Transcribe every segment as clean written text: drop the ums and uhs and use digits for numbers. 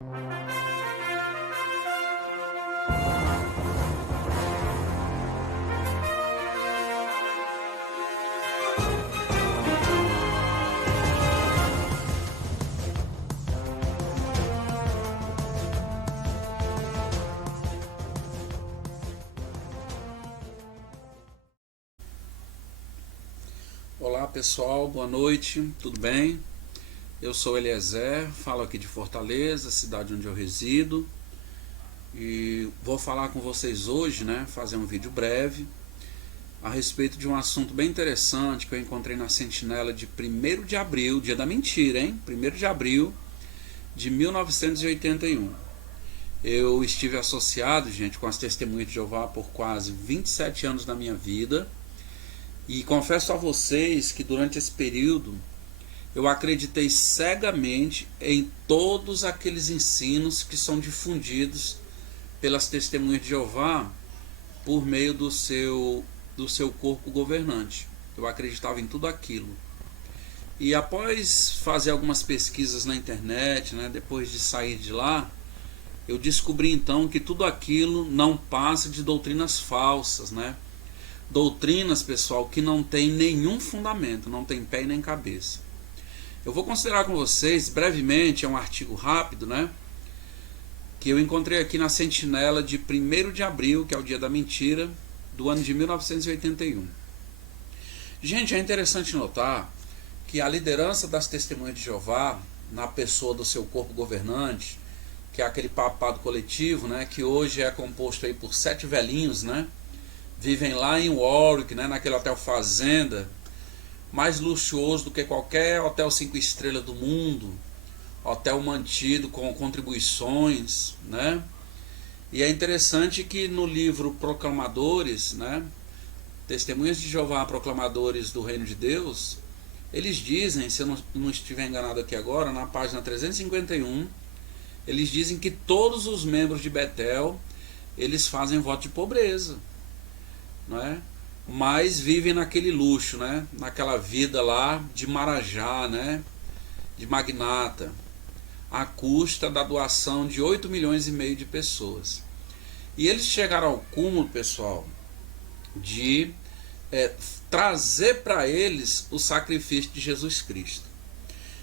Olá pessoal, boa noite, tudo bem? Eu sou Eliezer, falo aqui de Fortaleza, cidade onde eu resido, e vou falar com vocês hoje, fazer um vídeo breve a respeito de um assunto bem interessante que eu encontrei na Sentinela de 1º de abril, dia da mentira, hein? 1º de abril de 1981. Eu estive associado, gente, com as Testemunhas de Jeová por quase 27 anos da minha vida. E confesso a vocês que durante esse período eu acreditei cegamente em todos aqueles ensinos que são difundidos pelas Testemunhas de Jeová por meio do seu corpo governante. Eu acreditava em tudo aquilo. E após fazer algumas pesquisas na internet, depois de sair de lá, eu descobri então que tudo aquilo não passa de doutrinas falsas, doutrinas, pessoal, que não tem nenhum fundamento, não tem pé e nem cabeça. Eu vou considerar com vocês, brevemente, é um artigo rápido, que eu encontrei aqui na Sentinela de 1º de abril, que é o dia da mentira, do ano de 1981. Gente, é interessante notar que a liderança das Testemunhas de Jeová, na pessoa do seu corpo governante, que é aquele papado coletivo, que hoje é composto aí por 7 velhinhos, vivem lá em Warwick, naquele hotel fazenda, mais luxuoso do que qualquer hotel 5 estrelas do mundo, hotel mantido com contribuições, E é interessante que no livro Proclamadores, Testemunhas de Jeová, Proclamadores do Reino de Deus, eles dizem, se eu não estiver enganado aqui agora, na página 351, eles dizem que todos os membros de Betel, eles fazem voto de pobreza, mas vivem naquele luxo, naquela vida lá de marajá, de magnata, à custa da doação de 8,5 milhões de pessoas. E eles chegaram ao cúmulo, pessoal, de trazer para eles o sacrifício de Jesus Cristo.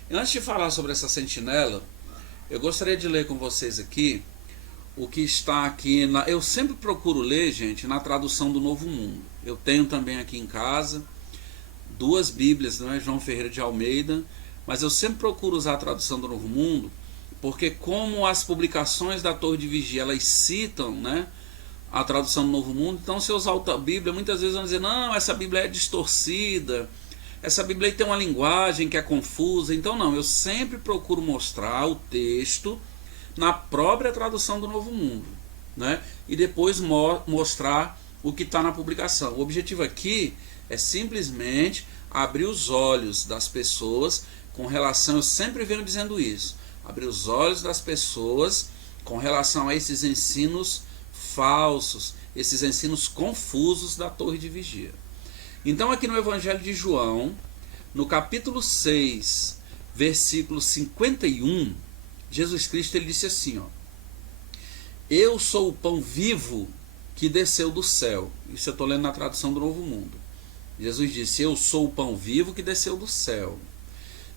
E antes de falar sobre essa sentinela, eu gostaria de ler com vocês aqui o que está aqui, eu sempre procuro ler, gente, na tradução do Novo Mundo. Eu tenho também aqui em casa 2 Bíblias, João Ferreira de Almeida, mas eu sempre procuro usar a tradução do Novo Mundo, porque como as publicações da Torre de Vigia, elas citam, a tradução do Novo Mundo, então se eu usar a Bíblia, muitas vezes vão dizer, não, essa Bíblia é distorcida, essa Bíblia tem uma linguagem que é confusa. Então não, eu sempre procuro mostrar o texto na própria tradução do Novo Mundo, e depois mostrar o que está na publicação. O objetivo aqui é simplesmente abrir os olhos das pessoas com relação, eu sempre venho dizendo isso, abrir os olhos das pessoas com relação a esses ensinos falsos, esses ensinos confusos da Torre de Vigia. Então aqui no Evangelho de João, no capítulo 6, versículo 51, Jesus Cristo ele disse assim, eu sou o pão vivo que desceu do céu. Isso eu estou lendo na tradução do Novo Mundo. Jesus disse, eu sou o pão vivo que desceu do céu.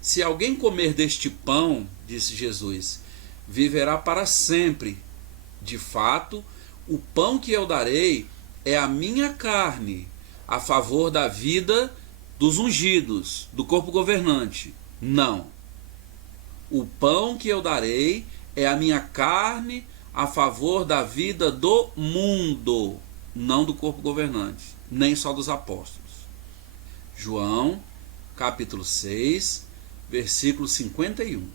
Se alguém comer deste pão, disse Jesus, viverá para sempre. De fato, o pão que eu darei é a minha carne, a favor da vida dos ungidos, do corpo governante. Não. O pão que eu darei é a minha carne a favor da vida do mundo, não do corpo governante, nem só dos apóstolos. João, capítulo 6, versículo 51.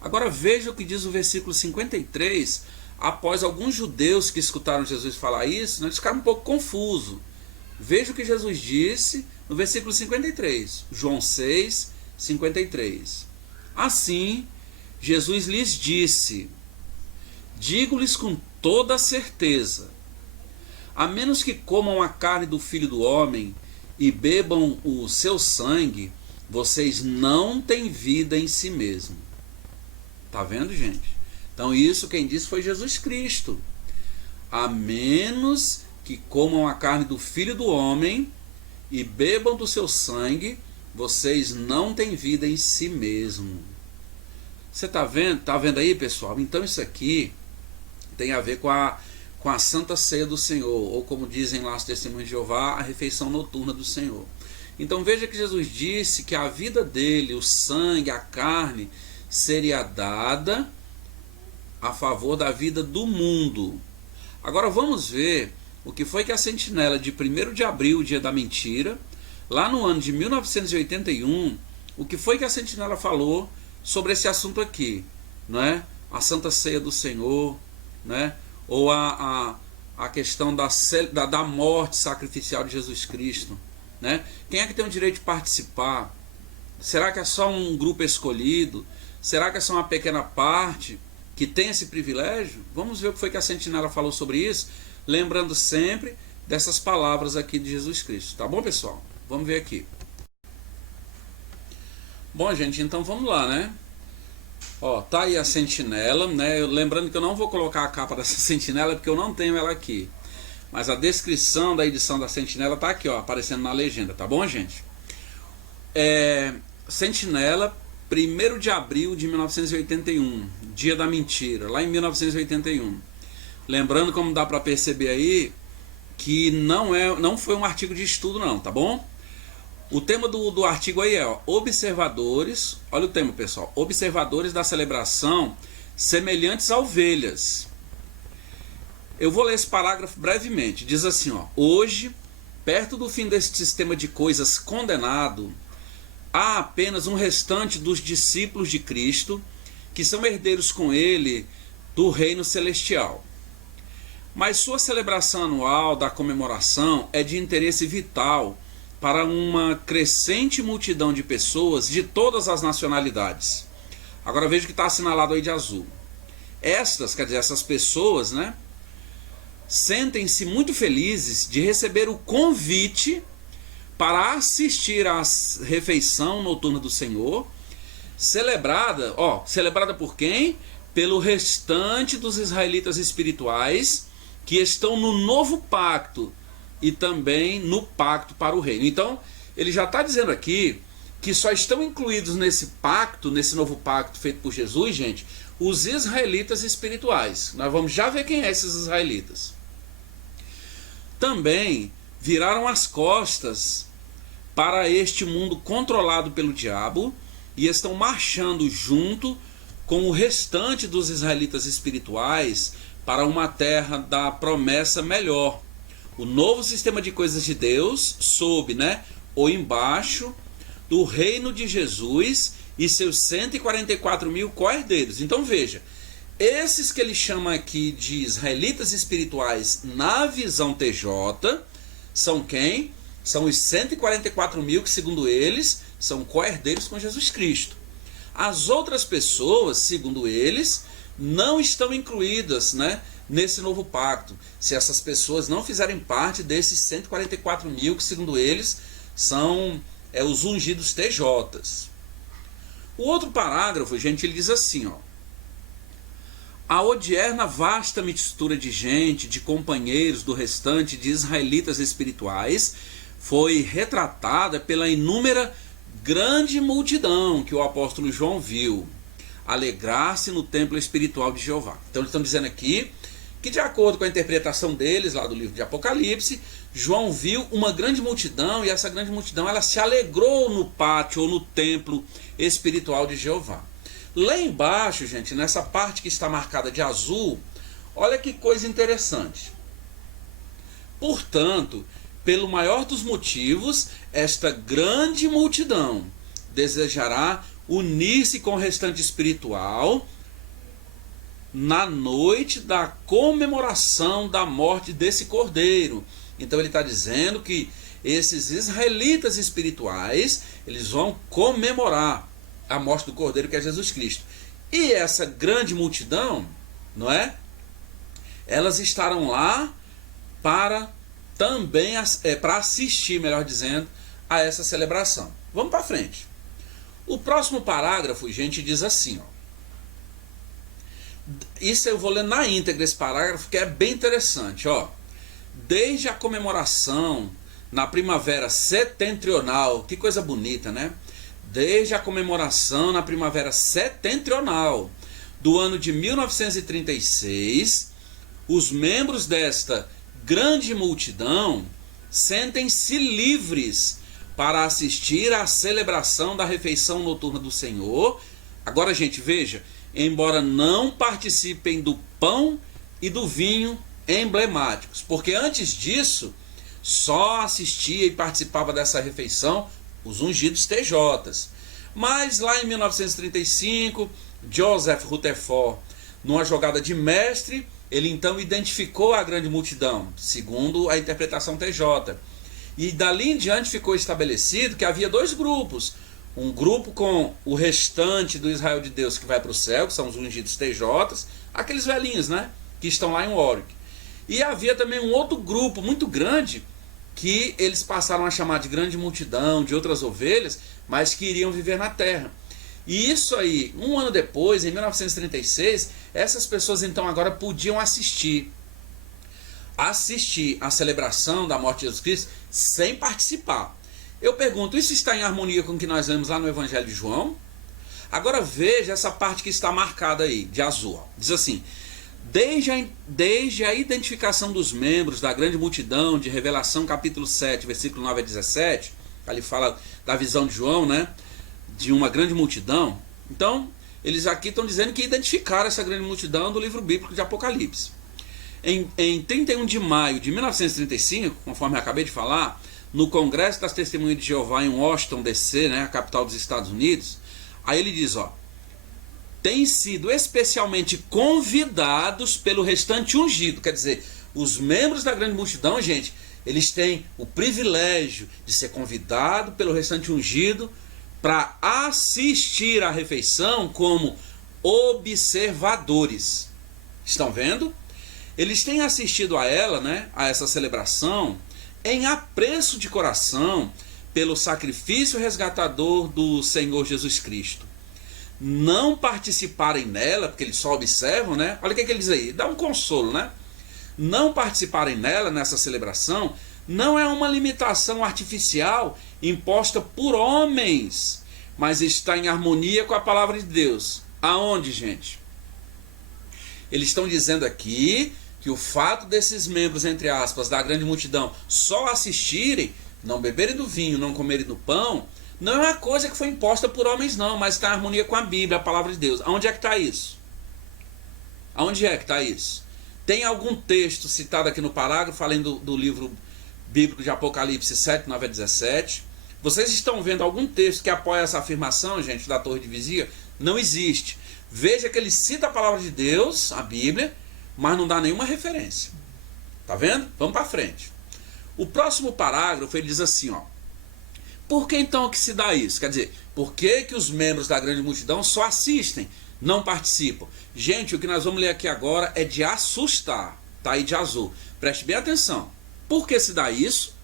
Agora veja o que diz o versículo 53, após alguns judeus que escutaram Jesus falar isso, eles ficaram um pouco confusos. Veja o que Jesus disse no versículo 53, João 6, 53. Assim, Jesus lhes disse, digo-lhes com toda certeza, a menos que comam a carne do Filho do Homem e bebam o seu sangue, vocês não têm vida em si mesmo. Tá vendo, gente? Então isso quem disse foi Jesus Cristo. A menos que comam a carne do Filho do Homem e bebam do seu sangue, vocês não têm vida em si mesmo. Você está vendo? Tá vendo aí, pessoal? Então isso aqui tem a ver com a Santa Ceia do Senhor, ou como dizem lá os Testemunhos de Jeová, a refeição noturna do Senhor. Então veja que Jesus disse que a vida dele, o sangue, a carne, seria dada a favor da vida do mundo. Agora vamos ver o que foi que a sentinela de 1º de abril, dia da mentira, lá no ano de 1981, o que foi que a sentinela falou sobre esse assunto aqui, não é? A Santa Ceia do Senhor, né? Ou a questão da morte sacrificial de Jesus Cristo, né? Quem é que tem o direito de participar? Será que é só um grupo escolhido? Será que é só uma pequena parte que tem esse privilégio? Vamos ver o que foi que a sentinela falou sobre isso, lembrando sempre dessas palavras aqui de Jesus Cristo, tá bom, pessoal? Vamos ver aqui. Bom, gente, então vamos lá, né? Ó, tá aí a sentinela, né? Lembrando que eu não vou colocar a capa dessa sentinela porque eu não tenho ela aqui. Mas a descrição da edição da sentinela tá aqui, ó, aparecendo na legenda, tá bom, gente? Sentinela, 1º de abril de 1981, dia da mentira, lá em 1981. Lembrando, como dá para perceber aí, que não foi um artigo de estudo não, tá bom? O tema do artigo aí é, ó, observadores, olha o tema, pessoal, observadores da celebração semelhantes a ovelhas. Eu vou ler esse parágrafo brevemente, diz assim, ó, hoje, perto do fim desse sistema de coisas condenado, há apenas um restante dos discípulos de Cristo que são herdeiros com ele do reino celestial. Mas sua celebração anual da comemoração é de interesse vital para uma crescente multidão de pessoas de todas as nacionalidades. Agora veja o que está assinalado aí de azul. Quer dizer, essas pessoas, né, sentem-se muito felizes de receber o convite para assistir à refeição noturna do Senhor, celebrada por quem? Pelo restante dos israelitas espirituais que estão no novo pacto e também no pacto para o reino. Então, ele já está dizendo aqui que só estão incluídos nesse pacto, nesse novo pacto feito por Jesus, gente, os israelitas espirituais. Nós vamos já ver quem é esses israelitas. Também viraram as costas para este mundo controlado pelo diabo e estão marchando junto com o restante dos israelitas espirituais para uma terra da promessa melhor. O novo sistema de coisas de Deus sob, né, ou embaixo do reino de Jesus e seus 144 mil co-herdeiros. Então veja, esses que ele chama aqui de israelitas espirituais na visão TJ são quem? São os 144 mil que, segundo eles, são co-herdeiros com Jesus Cristo. As outras pessoas, segundo eles, não estão incluídas, né, nesse novo pacto. Se essas pessoas não fizerem parte desses 144 mil que, segundo eles, são os ungidos TJs. O outro parágrafo, gente, ele diz assim, ó: a odierna vasta mistura de gente, de companheiros do restante de israelitas espirituais, foi retratada pela inúmera grande multidão que o apóstolo João viu alegrar-se no templo espiritual de Jeová. Então eles estão dizendo aqui que, de acordo com a interpretação deles lá do livro de Apocalipse, João viu uma grande multidão e essa grande multidão ela se alegrou no pátio ou no templo espiritual de Jeová. Lá embaixo, gente, nessa parte que está marcada de azul, olha que coisa interessante. Portanto, pelo maior dos motivos, esta grande multidão desejará unir-se com o restante espiritual na noite da comemoração da morte desse cordeiro. Então ele está dizendo que esses israelitas espirituais, eles vão comemorar a morte do cordeiro, que é Jesus Cristo. E essa grande multidão, não é? Elas estarão lá para também para assistir, melhor dizendo, a essa celebração. Vamos para frente. O próximo parágrafo, gente, diz assim, ó: Isso eu vou ler na íntegra esse parágrafo, que é bem interessante, ó. Desde a comemoração na primavera setentrional, que coisa bonita, né? Desde a comemoração na primavera setentrional do ano de 1936, os membros desta grande multidão sentem-se livres para assistir à celebração da refeição noturna do Senhor. Agora, gente, veja, embora não participem do pão e do vinho emblemáticos, porque antes disso só assistia e participava dessa refeição os ungidos TJs. Mas lá em 1935, Joseph Rutherford, numa jogada de mestre, ele então identificou a grande multidão, segundo a interpretação TJ. E dali em diante ficou estabelecido que havia dois grupos. Um grupo com o restante do Israel de Deus que vai para o céu, que são os ungidos TJs, aqueles velhinhos, né, que estão lá em Warwick. E havia também um outro grupo muito grande que eles passaram a chamar de grande multidão, de outras ovelhas, mas que iriam viver na terra. E isso aí, um ano depois, em 1936, essas pessoas então agora podiam assistir à celebração da morte de Jesus Cristo sem participar. Eu pergunto, isso está em harmonia com o que nós lemos lá no Evangelho de João? Agora veja essa parte que está marcada aí, de azul. Diz assim: desde a identificação dos membros da grande multidão, de Revelação capítulo 7, versículo 9 a 17, ali fala da visão de João, né, de uma grande multidão. Então, eles aqui estão dizendo que identificaram essa grande multidão do livro bíblico de Apocalipse. Em 31 de maio de 1935, conforme eu acabei de falar, no Congresso das Testemunhas de Jeová em Washington, D.C., né, a capital dos Estados Unidos, aí ele diz, ó, têm sido especialmente convidados pelo restante ungido. Quer dizer, os membros da grande multidão, gente, eles têm o privilégio de ser convidado pelo restante ungido para assistir à refeição como observadores. Estão vendo? Eles têm assistido a ela, né, a essa celebração, em apreço de coração pelo sacrifício resgatador do Senhor Jesus Cristo. Não participarem nela, porque eles só observam, né? Olha o que ele diz aí, dá um consolo, né? Não participarem nela, nessa celebração, não é uma limitação artificial imposta por homens, mas está em harmonia com a palavra de Deus. Aonde, gente? Eles estão dizendo aqui que o fato desses membros, entre aspas, da grande multidão só assistirem, não beberem do vinho, não comerem do pão, não é uma coisa que foi imposta por homens não, mas está em harmonia com a Bíblia, a palavra de Deus. Aonde é que está isso? Aonde é que está isso? Tem algum texto citado aqui no parágrafo, além do livro bíblico de Apocalipse 7, 9 a 17? Vocês estão vendo algum texto que apoia essa afirmação, gente, da Torre de Vigia? Não existe. Veja que ele cita a palavra de Deus, a Bíblia, mas não dá nenhuma referência. Tá vendo? Vamos para frente. O próximo parágrafo ele diz assim, ó. Por que então que se dá isso? Quer dizer, por que que os membros da grande multidão só assistem, não participam? Gente, o que nós vamos ler aqui agora é de assustar. Tá aí de azul. Preste bem atenção. Por que se dá isso?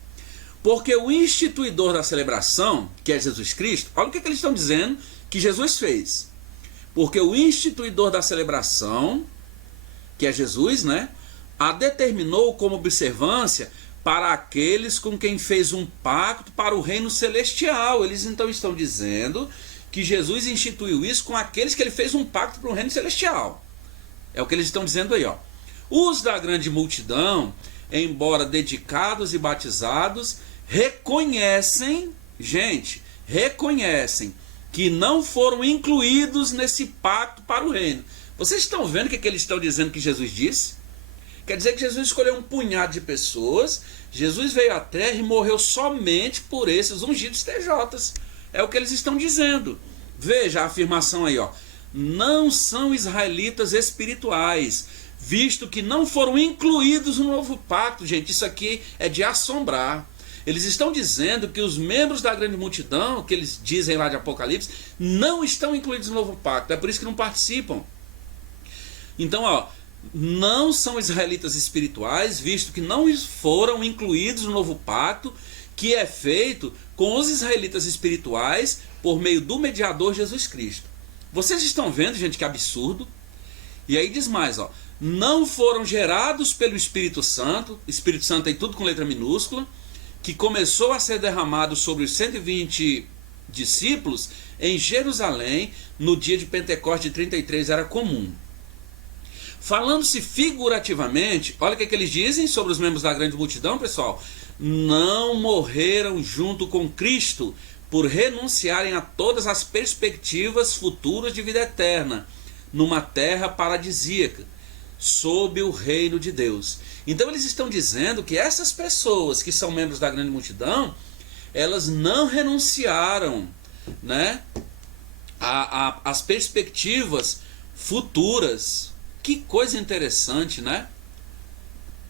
Porque o instituidor da celebração, que é Jesus Cristo, olha o que eles estão dizendo que Jesus fez. Porque o instituidor da celebração, que é Jesus, né, a determinou como observância para aqueles com quem fez um pacto para o reino celestial. Eles então estão dizendo que Jesus instituiu isso com aqueles que ele fez um pacto para o reino celestial. É o que eles estão dizendo aí, ó. Os da grande multidão, embora dedicados e batizados, reconhecem, gente, reconhecem que não foram incluídos nesse pacto para o reino. Vocês estão vendo o que eles estão dizendo que Jesus disse? Quer dizer que Jesus escolheu um punhado de pessoas, Jesus veio à terra e morreu somente por esses ungidos TJs. É o que eles estão dizendo. Veja a afirmação aí, ó. Não são israelitas espirituais, visto que não foram incluídos no novo pacto. Gente, isso aqui é de assombrar. Eles estão dizendo que os membros da grande multidão, que eles dizem lá de Apocalipse, não estão incluídos no novo pacto. É por isso que não participam. Então, ó, não são israelitas espirituais, visto que não foram incluídos no novo pacto, que é feito com os israelitas espirituais por meio do mediador Jesus Cristo. Vocês estão vendo, gente, que absurdo? E aí diz mais, ó, não foram gerados pelo Espírito Santo aí tudo com letra minúscula, que começou a ser derramado sobre os 120 discípulos em Jerusalém no dia de Pentecostes de 33, era comum. Falando-se figurativamente, olha o que eles dizem sobre os membros da grande multidão, pessoal. Não morreram junto com Cristo por renunciarem a todas as perspectivas futuras de vida eterna, numa terra paradisíaca, sob o reino de Deus. Então eles estão dizendo que essas pessoas que são membros da grande multidão, elas não renunciaram, né, as perspectivas futuras. Que coisa interessante, né?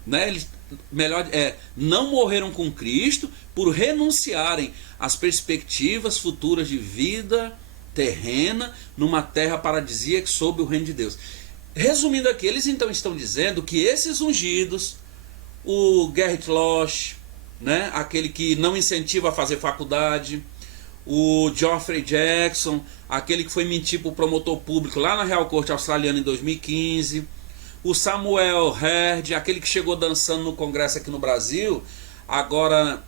Eles, não morreram com Cristo por renunciarem às perspectivas futuras de vida terrena numa terra paradisíaca sob o reino de Deus. Resumindo aqui, eles então estão dizendo que esses ungidos, o Gerrit Losch, né, aquele que não incentiva a fazer faculdade, o Geoffrey Jackson, aquele que foi mentir para o promotor público lá na Real Corte Australiana em 2015, o Samuel Herd, aquele que chegou dançando no Congresso aqui no Brasil, agora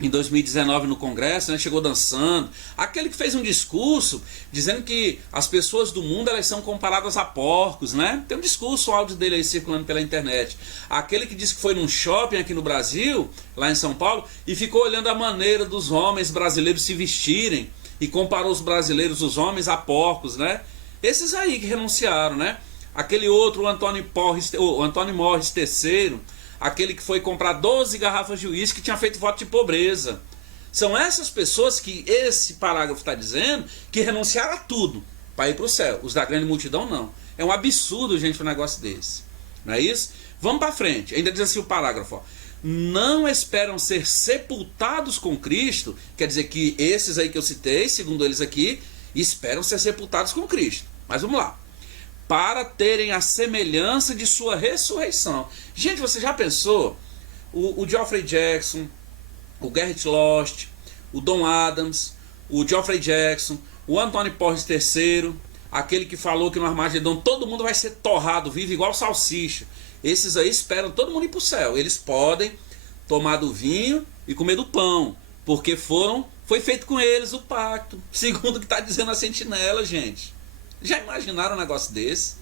em 2019 no Congresso, né, chegou dançando, aquele que fez um discurso dizendo que as pessoas do mundo elas são comparadas a porcos, né? Tem um discurso, um áudio dele aí circulando pela internet. Aquele que disse que foi num shopping aqui no Brasil, lá em São Paulo, e ficou olhando a maneira dos homens brasileiros se vestirem e comparou os brasileiros, os homens, a porcos, né? Esses aí que renunciaram, né? Aquele outro, o Antônio Morris III, aquele que foi comprar 12 garrafas de uísque, que tinha feito voto de pobreza. São essas pessoas que esse parágrafo está dizendo que renunciaram a tudo para ir para o céu. Os da grande multidão não. É um absurdo, gente, um negócio desse. Não é isso? Vamos para frente. Ainda diz assim o parágrafo, ó. Não esperam ser sepultados com Cristo. Quer dizer que esses aí que eu citei, segundo eles aqui, esperam ser sepultados com Cristo. Mas vamos lá. Para terem a semelhança de sua ressurreição. Gente, você já pensou? O Geoffrey Jackson, o Gerrit Losch, o Don Adams, o Geoffrey Jackson, o Antônio Morris III, aquele que falou que no Armagedon todo mundo vai ser torrado vivo igual salsicha. Esses aí esperam todo mundo ir para o céu. Eles podem tomar do vinho e comer do pão, porque foi feito com eles o pacto, segundo o que está dizendo a sentinela, gente. Já imaginaram um negócio desse?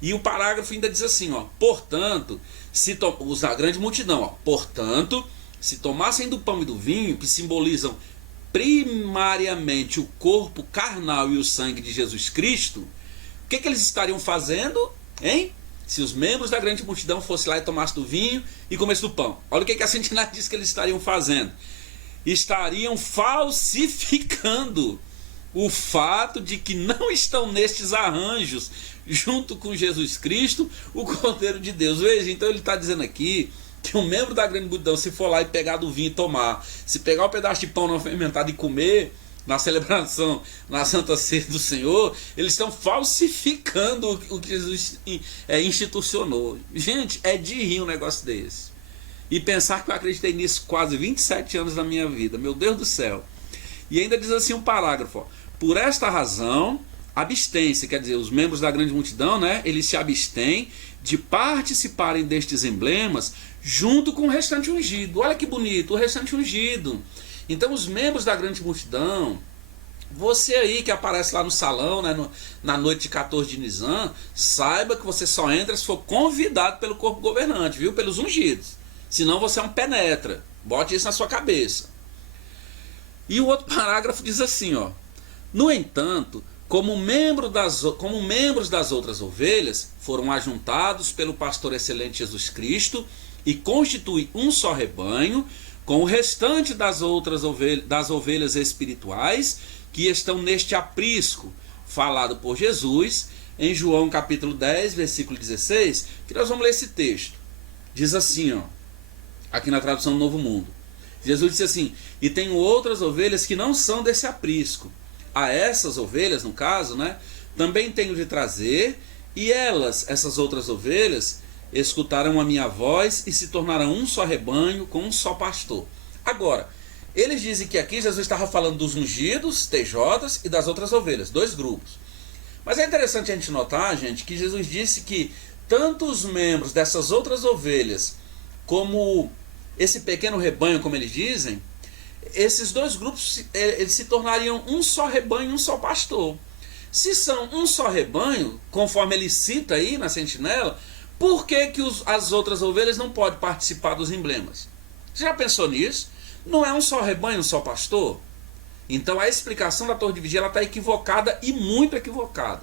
E o parágrafo ainda diz assim, ó, portanto, os da grande multidão, ó, portanto, se tomassem do pão e do vinho, que simbolizam primariamente o corpo carnal e o sangue de Jesus Cristo, o que eles estariam fazendo, hein? Se os membros da grande multidão fossem lá e tomassem do vinho e comessem do pão. Olha o que a sentinela diz que eles estariam fazendo. Estariam falsificando o fato de que não estão nestes arranjos, junto com Jesus Cristo, o Cordeiro de Deus. Veja, então ele está dizendo aqui que um membro da grande multidão, se for lá e pegar do vinho e tomar, se pegar um pedaço de pão não fermentado e comer, na celebração, na Santa Ceia do Senhor, eles estão falsificando o que Jesus institucionou. Gente, é de rir um negócio desse. E pensar que eu acreditei nisso quase 27 anos da minha vida. Meu Deus do céu. E ainda diz assim um parágrafo, ó. Por esta razão, abstém-se, quer dizer, os membros da grande multidão, né, eles se abstêm de participarem destes emblemas junto com o restante ungido. Olha que bonito, o restante ungido. Então os membros da grande multidão, você aí que aparece lá no salão, né, na noite de 14 de Nisan, saiba que você só entra se for convidado pelo corpo governante, viu? Pelos ungidos. Senão você é um penetra. Bote isso na sua cabeça. E o outro parágrafo diz assim, ó. No entanto, como membros das outras ovelhas, foram ajuntados pelo pastor excelente Jesus Cristo e constituem um só rebanho, com o restante das ovelhas espirituais que estão neste aprisco, falado por Jesus em João capítulo 10, versículo 16, que nós vamos ler esse texto. Diz assim, ó, aqui na tradução do Novo Mundo. Jesus disse assim, e tenho outras ovelhas que não são desse aprisco. A essas ovelhas, no caso, né, também tenho de trazer, e elas, essas outras ovelhas, escutarão a minha voz e se tornarão um só rebanho com um só pastor. Agora, eles dizem que aqui Jesus estava falando dos ungidos, TJs, e das outras ovelhas, dois grupos. Mas é interessante a gente notar, gente, que Jesus disse que tanto os membros dessas outras ovelhas, como esse pequeno rebanho, como eles dizem, esses dois grupos eles se tornariam um só rebanho e um só pastor. Se são um só rebanho, conforme ele cita aí na sentinela, por que, que as outras ovelhas não podem participar dos emblemas? Você já pensou nisso? Não é um só rebanho, um só pastor? Então a explicação da torre de vigia está equivocada e muito equivocada,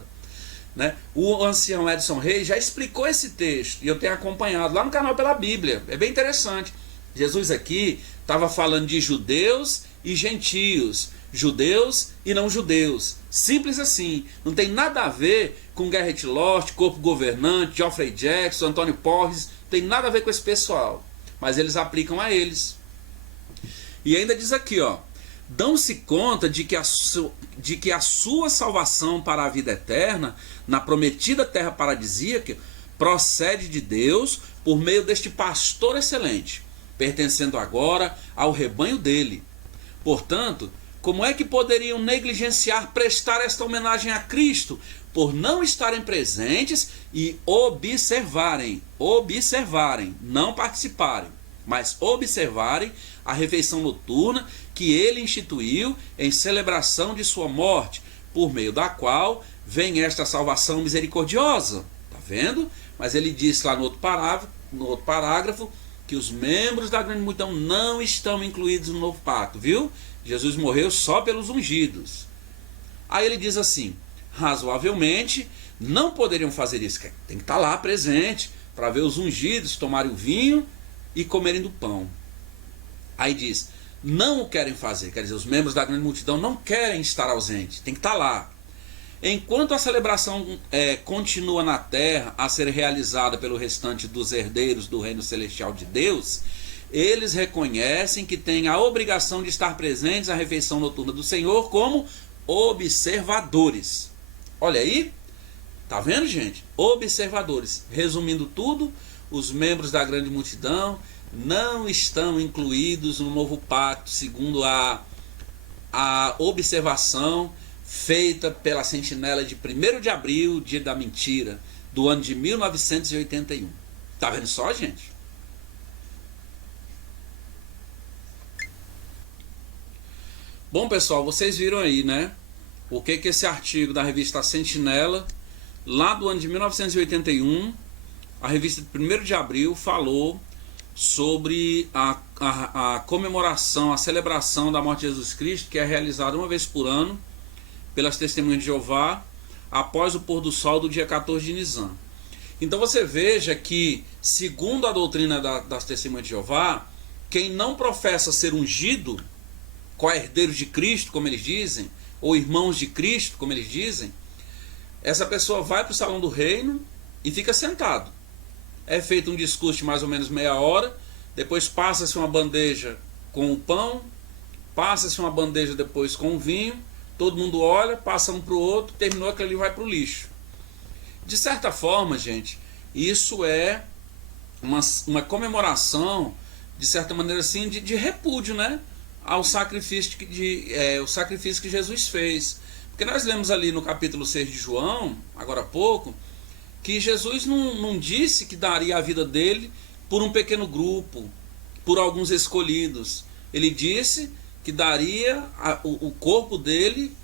né? O ancião Edson Reis já explicou esse texto e eu tenho acompanhado lá no canal Pela Bíblia. É bem interessante. Jesus aqui estava falando de judeus e gentios, judeus e não judeus. Simples assim. Não tem nada a ver com Garrett Lord, Corpo Governante, Geoffrey Jackson, Antônio Porres. Não tem nada a ver com esse pessoal. Mas eles aplicam a eles. E ainda diz aqui, ó. Dão-se conta de que a sua salvação para a vida eterna, na prometida terra paradisíaca, procede de Deus por meio deste pastor excelente, pertencendo agora ao rebanho dele. Portanto, como é que poderiam negligenciar prestar esta homenagem a Cristo por não estarem presentes e observarem, não participarem, mas observarem a refeição noturna que ele instituiu em celebração de sua morte, por meio da qual vem esta salvação misericordiosa. Tá vendo? Mas ele disse lá no outro parágrafo que os membros da grande multidão não estão incluídos no novo pacto, viu? Jesus morreu só pelos ungidos. Aí ele diz assim, razoavelmente não poderiam fazer isso, tem que estar lá presente para ver os ungidos tomarem o vinho e comerem do pão. Aí diz, não o querem fazer, quer dizer, os membros da grande multidão não querem estar ausentes, tem que estar lá. Enquanto a celebração continua na terra a ser realizada pelo restante dos herdeiros do reino celestial de Deus, eles reconhecem que têm a obrigação de estar presentes à refeição noturna do Senhor como observadores. Olha aí, tá vendo, gente? Observadores. Resumindo tudo, os membros da grande multidão não estão incluídos no novo pacto, segundo a observação feita pela sentinela de 1º de abril, dia da mentira, do ano de 1981. Tá vendo só, gente? Bom, pessoal, vocês viram aí, né? O que esse artigo da revista Sentinela, lá do ano de 1981, a revista de 1º de abril, falou sobre a comemoração, a celebração da morte de Jesus Cristo, que é realizada uma vez por ano pelas Testemunhas de Jeová, após o pôr do sol do dia 14 de Nisan. Então você veja que, segundo a doutrina das Testemunhas de Jeová, quem não professa ser ungido, co-herdeiros de Cristo, como eles dizem, ou irmãos de Cristo, como eles dizem, essa pessoa vai para o salão do reino e fica sentado. É feito um discurso de mais ou menos meia hora, depois passa-se uma bandeja com o pão, passa-se uma bandeja depois com o vinho, todo mundo olha, passa um para o outro, terminou aquilo ali, vai para o lixo. De certa forma, gente, isso é uma comemoração, de certa maneira assim, de repúdio, né, ao sacrifício o sacrifício que Jesus fez. Porque nós lemos ali no capítulo 6 de João, agora há pouco, que Jesus não disse que daria a vida dele por um pequeno grupo, por alguns escolhidos. Ele disse que daria o corpo dele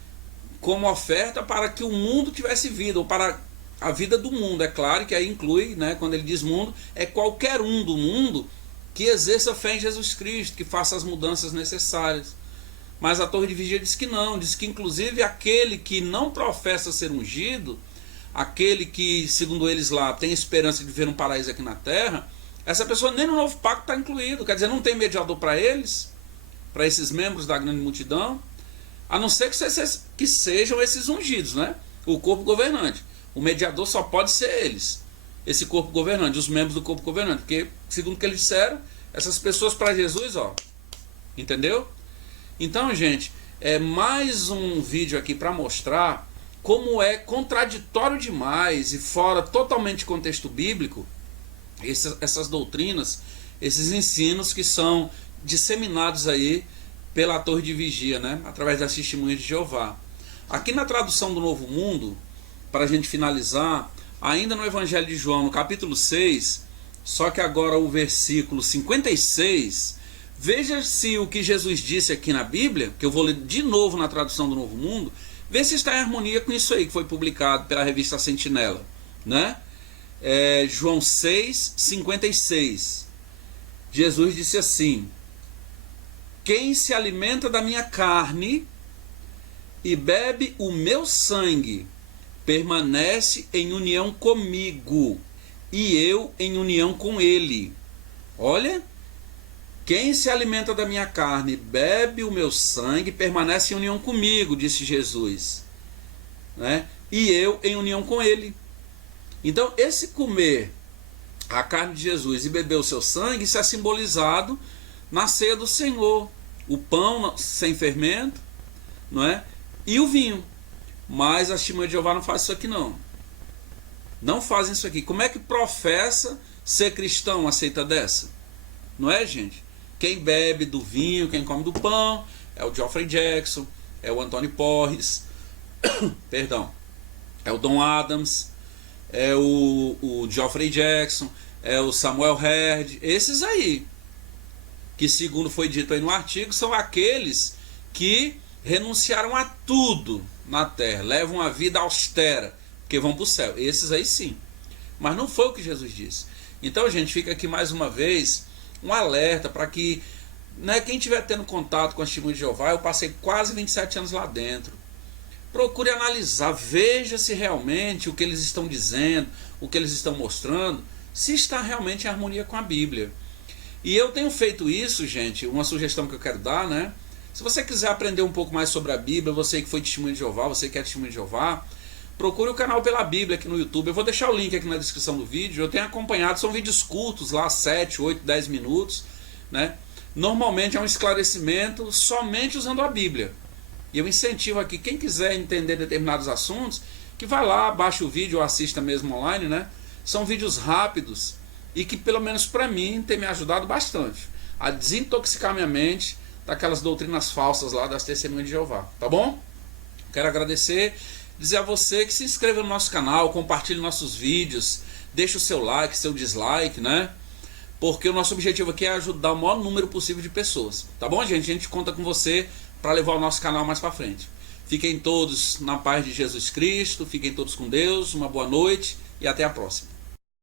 como oferta para que o mundo tivesse vida, ou para a vida do mundo. É claro que aí inclui, né, quando ele diz mundo, é qualquer um do mundo que exerça fé em Jesus Cristo, que faça as mudanças necessárias. Mas a torre de vigia diz que não, diz que inclusive aquele que não professa ser ungido, aquele que, segundo eles lá, tem esperança de ver um paraíso aqui na terra, essa pessoa nem no novo pacto está incluído. Quer dizer, não tem mediador para eles, para esses membros da grande multidão, a não ser que sejam esses ungidos, né? O corpo governante. O mediador só pode ser eles, esse corpo governante, os membros do corpo governante, porque, segundo o que eles disseram, essas pessoas para Jesus, ó, entendeu? Então, gente, é mais um vídeo aqui para mostrar como é contraditório demais e fora totalmente de contexto bíblico essas doutrinas, esses ensinos que são disseminados aí pela torre de vigia, né? Através das Testemunhas de Jeová. Aqui na tradução do Novo Mundo, para a gente finalizar, ainda no Evangelho de João, no capítulo 6, só que agora o versículo 56, veja se o que Jesus disse aqui na Bíblia, que eu vou ler de novo na tradução do Novo Mundo, vê se está em harmonia com isso aí que foi publicado pela revista Sentinela, né? João 6, 56. Jesus disse assim: quem se alimenta da minha carne e bebe o meu sangue permanece em união comigo e eu em união com ele. Olha, quem se alimenta da minha carne e bebe o meu sangue permanece em união comigo, disse Jesus, né? E eu em união com ele. Então, esse comer a carne de Jesus e beber o seu sangue, isso é simbolizado na ceia do Senhor. O pão sem fermento, não é? E o vinho. Mas a Testemunha de Jeová não faz isso aqui não. Não fazem isso aqui. Como é que professa ser cristão aceita dessa? Não é, gente? Quem bebe do vinho, quem come do pão, é o Geoffrey Jackson, é o Anthony Porres, perdão, é o Don Adams, é o Geoffrey Jackson, é o Samuel Herd, esses aí, que segundo foi dito aí no artigo, são aqueles que renunciaram a tudo na terra, levam uma vida austera, porque vão para o céu. Esses aí sim. Mas não foi o que Jesus disse. Então, gente, fica aqui mais uma vez um alerta para que, né, quem estiver tendo contato com a Testemunha de Jeová, eu passei quase 27 anos lá dentro. Procure analisar, veja se realmente o que eles estão dizendo, o que eles estão mostrando, se está realmente em harmonia com a Bíblia. E eu tenho feito isso, gente, uma sugestão que eu quero dar, né? Se você quiser aprender um pouco mais sobre a Bíblia, você que foi Testemunha de Jeová, você que é Testemunha de Jeová, procure o canal Pela Bíblia aqui no YouTube. Eu vou deixar o link aqui na descrição do vídeo. Eu tenho acompanhado, são vídeos curtos lá, 7, 8, 10 minutos, né? Normalmente é um esclarecimento somente usando a Bíblia. E eu incentivo aqui, quem quiser entender determinados assuntos, que vá lá, baixe o vídeo ou assista mesmo online, né? São vídeos rápidos e que, pelo menos para mim, tem me ajudado bastante a desintoxicar minha mente daquelas doutrinas falsas lá das Testemunhas de Jeová, tá bom? Quero agradecer, dizer a você que se inscreva no nosso canal, compartilhe nossos vídeos, deixe o seu like, seu dislike, né? Porque o nosso objetivo aqui é ajudar o maior número possível de pessoas, tá bom, gente? A gente conta com você para levar o nosso canal mais para frente. Fiquem todos na paz de Jesus Cristo, fiquem todos com Deus, uma boa noite e até a próxima.